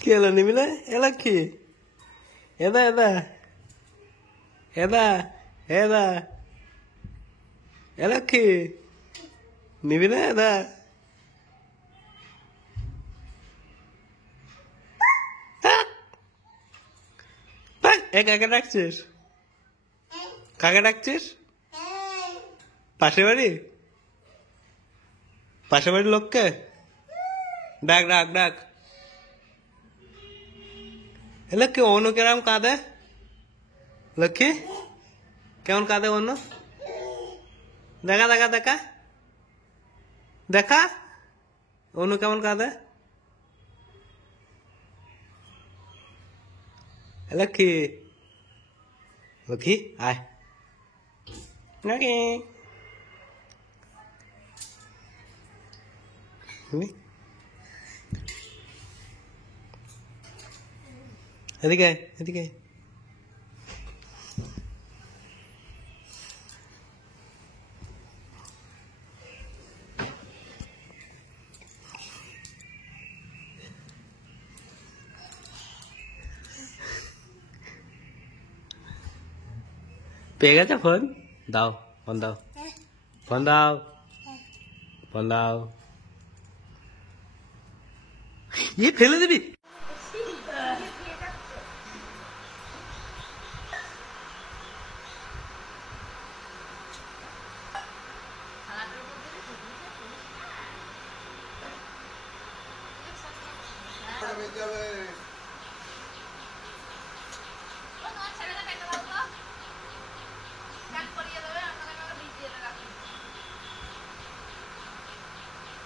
কি হলো নিবি না? এলা কি? এদা এদা এদা এদা এলা কি? নিবি না এদা? কাকে ডাকছিস? কাকে ডাকছিস? পাশের বাড়ি? পাশের বাড়ির লোককে ডাক ডাক ডাক। লক্ষ্মী অনু কেরম কাঁদে? লক্ষ্মী কেমন কাঁদে অনু? দেখা দেখা দেখা দেখা অনু কেমন কাঁদে? লক্ষ্মী লক্ষ্মী আয় এদিকে এদিকে। পেয়ে গেছে ফোন? দাও ফোন দাও, ফোন দাও, ফোন দাও। ইয়ে ফেলে দিবি?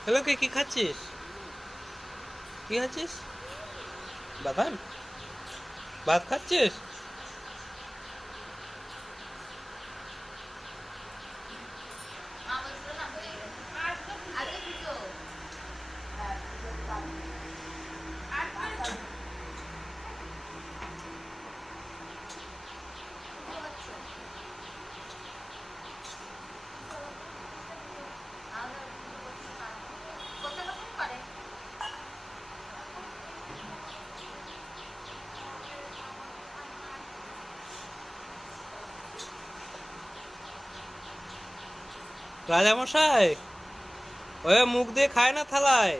হ্যালো কে কি খাচ্ছিস? কি খাচ্ছিস? বাদাম ভাত খাচ্ছিস? রাজামশাই ওই মুখ দিয়ে খায় না থালায়।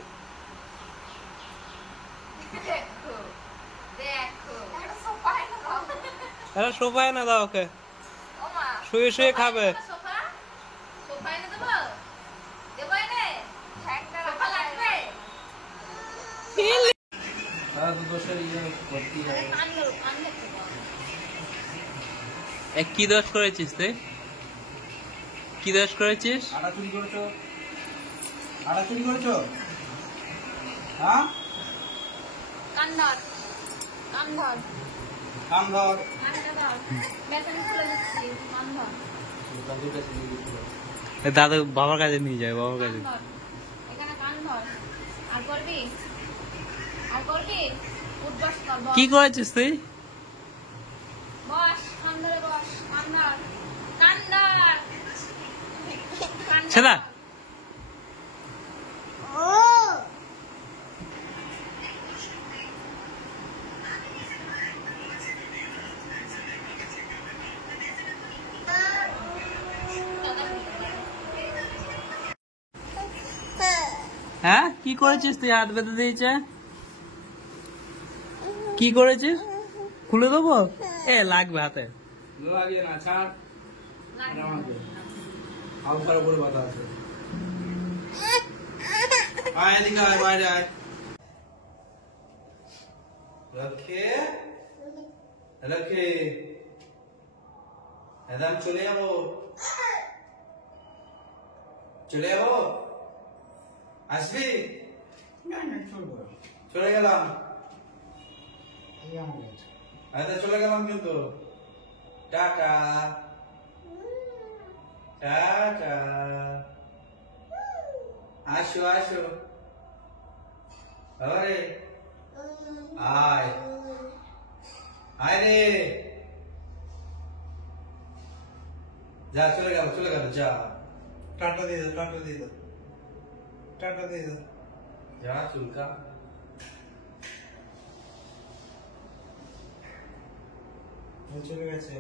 আরে সোফায় না দাও ওকে, শুয়ে শুয়ে খাবে। কি দোষ করেছিস তুই? কি দোষ করেছিস? আটা চুরি করেছো? আটা চুরি করেছো? হ্যাঁ কান ধর, কান ধর, কান ধর, দাদু বাবার কাছে নিয়ে যায়, বাবার কাছে। কি করেছিস তুই? ছেলা হ্যাঁ কি করেছিস তুই? হাত বেঁধে দিয়েছে। কি করেছিস? খুলে দেবো? এ লাগবে হাতে। লাগিয়ে না, ছাড়। হালকার উপরে বাধা আছে। আয় এদিকে আয়, বাইরে আয়। লক্ষ্মী লক্ষ্মী এদাম চলে যাবো, চলে যাবো, আসবি? চলে গেলাম, চলে গেলাম কিন্তু। টাটা টাটা, আসো আসো, আরে আয় আয় রে, যা চলে গেল যা। টাটা দিয়ে দাও, টাটা দিয়ে দাও, টাটা দিয়ে দাও, যা চুলকা। চলে গেছে।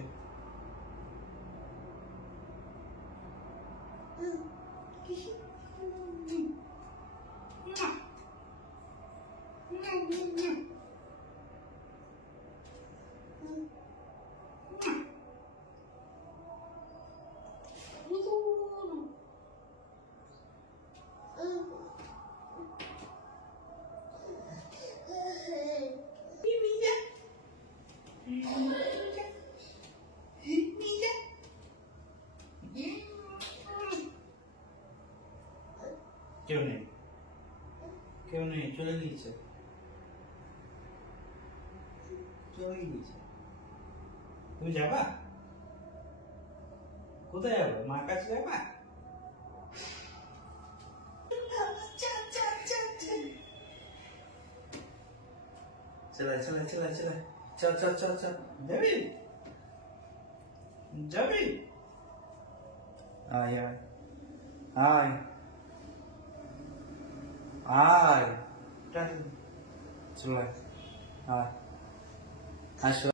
কেউ নেই, কেউ নেই, চলে গিয়েছে, চলে গিয়েছে। তুমি যাবা? কোথায় যাবে? মার কাছে যাবা? চলে চলে চলে চলে, চল চল চল চল, যাবি? যাবি? আয় আয় আয় আয়, চলে আয়, আসো।